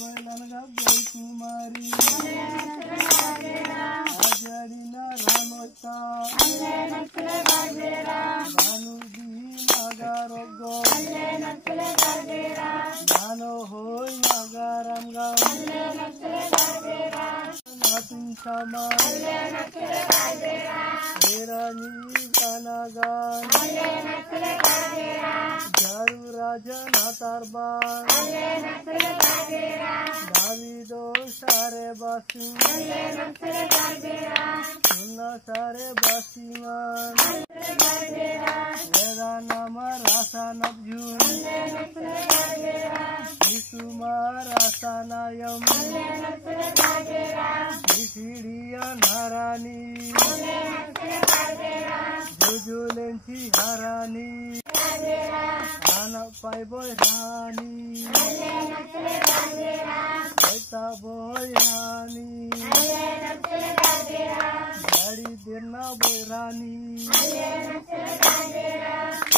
Langa boy kumari Ajarina Ramota Banu di Nagarogo Bano hoy Nagaramga Natin sama Erani Kanagan Jaru Raja Natarban Davido Sare Basu Sunna Sare Basiman Veda Nama Rasa Nabjun Isuma Rasa Nayam Isidiya Narani Jujulenci Harani Anak Pai Boy Rani Eta Boy Rani Dari Dena Boy Rani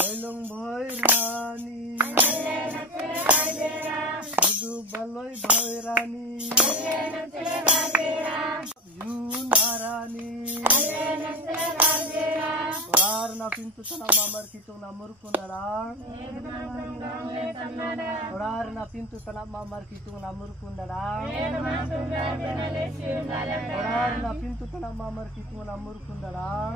Elong Boy Rani Sudu Baloy Boy Rani Yun Harani Orang pintu sana mamar kitong namur kundarang Orang pintu sana mamar kitong namur kundarang Orang pintu sana mamar kitong namur kundarang